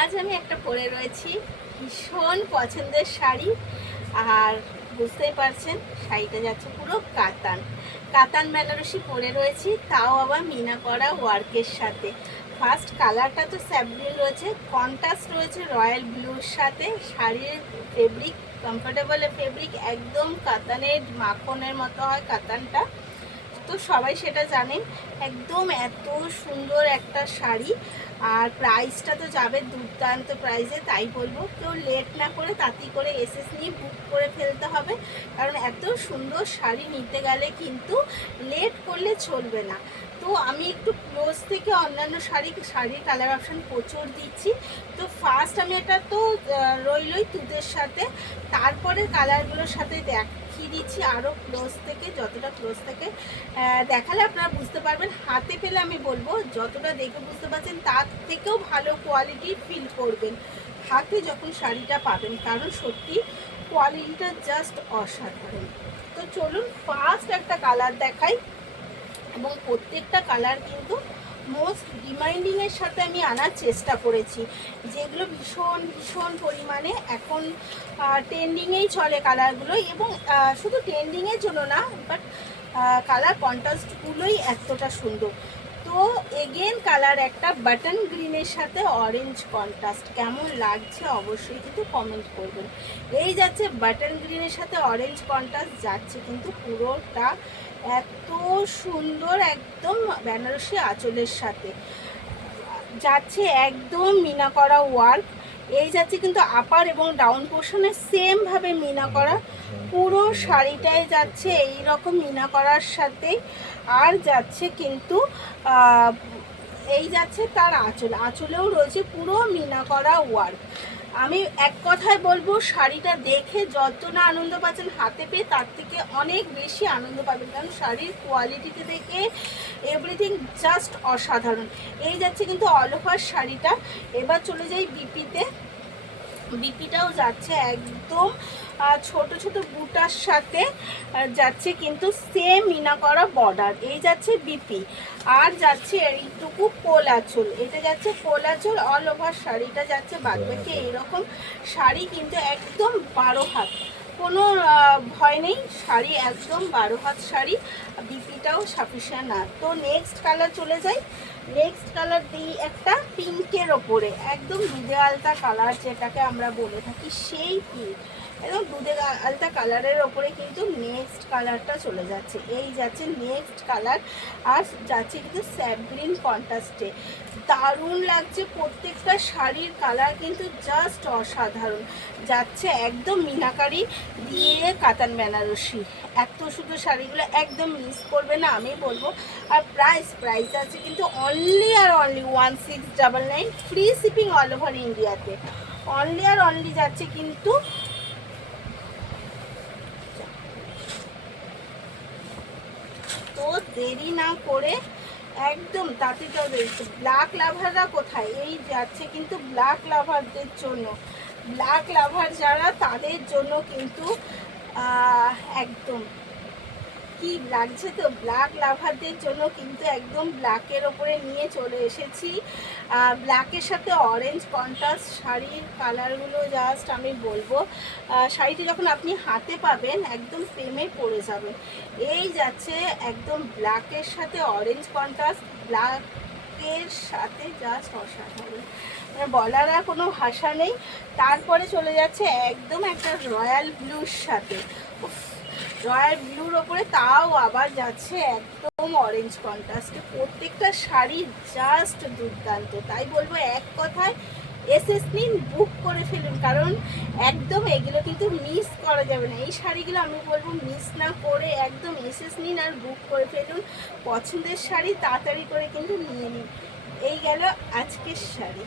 আজ আমি একটা পরে রয়েছি ভীষণ পছন্দের শাড়ি। আর বুঝতেই পারছেন শাড়িটা যাচ্ছে পুরো কাতান কাতান বেনারসি পরে রয়েছি, তাও আবার মিনা করা ওয়ার্কের সাথে। ফার্স্ট কালারটা তো স্যাবগ্রিন রয়েছে, কন্ট্রাস্ট রয়েছে রয়্যাল ব্লুর সাথে। শাড়ির ফেব্রিক কমফোর্টেবল ফেব্রিক, একদম কাতানের মাখনের মতো হয় কাতানটা, তো সবাই সেটা জানেন। একদম এত সুন্দর একটা শাড়ি, আর প্রাইসটা তো যাবে দুর্দান্ত প্রাইসে। তাই বলবো কেউ লেট না করে তাড়াতাড়ি করে এসএস নিয়ে বুক করে ফেলতে হবে, কারণ এত সুন্দর শাড়ি নিতে গেলে কিন্তু লেট করলে চলবে না। তো আমি একটু ক্লোজ থেকে অন্যান্য শাড়ির কালার অপশান প্রচুর দিচ্ছি। তো ফার্স্ট আমি এটা তো রইলই তুতের সাথে, তারপরে কালারগুলোর সাথে দেখিয়ে দিচ্ছি আরও ক্লোজ থেকে। যতটা ক্লোজ থেকে দেখালে আপনারা বুঝতে পারবেন, হাতে পেলে আমি বলবো যতটা দেখে বুঝতে পারছেন তার থেকেও ভালো কোয়ালিটি ফিল করবেন হাতে যখন শাড়িটা পাবেন, কারণ সত্যি কোয়ালিটিটা জাস্ট অসাধারণ। তো চলুন ফার্স্ট একটা কালার দেখাই, এবং প্রত্যেকটা কালার কিন্তু মোস্ট ডিমান্ডিংয়ের সাথে আমি আনার চেষ্টা করেছি, যেগুলো ভীষণ ভীষণ পরিমাণে এখন ট্রেন্ডিংয়েই চলে কালারগুলো। এবং শুধু ট্রেন্ডিংয়ের জন্য না, বাট কালার কন্ট্রাস্টগুলোই এতটা সুন্দর। তো এগেন কালার একটা বাটন গ্রিনের সাথে অরেঞ্জ কন্ট্রাস্ট, কেমন লাগছে অবশ্যই কিন্তু কমেন্ট করবেন। এই যাচ্ছে বাটন গ্রিনের সাথে অরেঞ্জ কন্ট্রাস্ট, যাচ্ছে কিন্তু পুরোটা এত সুন্দর, একদম বেনারসি আঁচলের সাথে যাচ্ছে, একদম মিনা করা ওয়ার্ক। এই যাচ্ছে কিন্তু আপার এবং ডাউন পোর্শনে সেম ভাবে মিনা করা, পুরো শাড়িটায় যাচ্ছে এই রকম মিনা করার সাথে। আর যাচ্ছে কিন্তু এই যাচ্ছে তার আঁচলেও রয়েছে পুরো মিনা করা ওয়ার্ক। আমি এক কথায় বলবো শাড়িটা দেখে যত না আনন্দ পাচ্ছেন হাতে পেয়ে তার থেকে অনেক বেশি আনন্দ পাবেন, কারণ শাড়ির কোয়ালিটিতে দেখে এভরিথিং জাস্ট অসাধারণ। এই যাচ্ছে কিন্তু অল ওভার শাড়িটা। এবার চলে যাই বিপিতে। বিপিটাও যাচ্ছে একদম ছোট ছোট বুটার সাথে, যাচ্ছে কিন্তু সেম মিনা করা বর্ডার। এই যাচ্ছে বিপি, আর যাচ্ছে এইটুকু কোল আঁচল, এটা যাচ্ছে কোল আঁচল। অল ওভার শাড়িটা যাচ্ছে বাদবাকি এইরকম শাড়ি, কিন্তু একদম 12 হাত, কোনো ভয় নেই, শাড়ি একদম 12 হাত শাড়ি। বিপিটাও সাফিসিয়েন্ট না। তো নেক্সট কালার চলে যাই। নেক্সট কালার দিই একটা পিঙ্কের ওপরে, একদম দুধে আলতা কালার যেটাকে আমরা বলে থাকি, সেই পিঙ্ক, একদম দুধে আলতা কালারের ওপরে কিন্তু নেক্সট কালারটা চলে যাচ্ছে। এই যাচ্ছে নেক্সট কালার, আর যাচ্ছে কিন্তু স্যাপ গ্রিন কন্ট্রাস্টে। দারুণ লাগছে, প্রত্যেকটা শাড়ির কালার কিন্তু জাস্ট অসাধারণ। যাচ্ছে একদম মিনাকারি দিয়ে কাতান বেনারসি, এত শুধু শাড়িগুলো একদম মিস করবে না আমি বলবো। আর প্রাইস আছে কিন্তু অনলি আর only 1699, free shipping all over ইন্ডিয়াতে। অনলি আর অনলি যাচ্ছে কিন্তু, তো দেরি না করে একদম তাড়াতাড়ি। ব্ল্যাক লাভাররা কোথায়? এই যাচ্ছে কিন্তু ব্ল্যাক লাভারদের জন্য, ব্ল্যাক লাভার যারা তাদের জন্য কিন্তু একদম কি লাগছে। তো ব্ল্যাক লাভারদের জন্য কিন্তু একদম ব্ল্যাকের ওপরে নিয়ে চলে এসেছি। ব্ল্যাকের সাথে অরেঞ্জ কন্ট্রাস্ট শাড়ির কালারগুলো জাস্ট আমি বলবো, শাড়িটি যখন আপনি হাতে পাবেন একদম প্রেমে পড়ে যাবেন। এই যাচ্ছে একদম ব্ল্যাকের সাথে অরেঞ্জ কন্ট্রাস্ট, ব্ল্যাকের সাথে জাস্ট অসাধারণ, মানে বলার আর কোনো ভাষা নেই। তারপরে চলে যাচ্ছে একদম একটা রয়্যাল ব্লুর সাথে, রয়্যাল ব্লুর ওপরে তাও আবার যাচ্ছে একদম অরেঞ্জ কন্ট্রাস্টে। প্রত্যেকটা শাড়ি জাস্ট দুর্দান্ত। তাই বলবো এক কথায় এসএস নিন, বুক করে ফেলুন, কারণ একদম এগুলো কিন্তু মিস করা যাবে না। এই শাড়িগুলো আমি বলবো মিস না করে একদম এসএস নিন আর বুক করে ফেলুন। পছন্দের শাড়ি তাড়াতাড়ি করে কিন্তু নিয়ে নিন। এই গেল আজকের শাড়ি।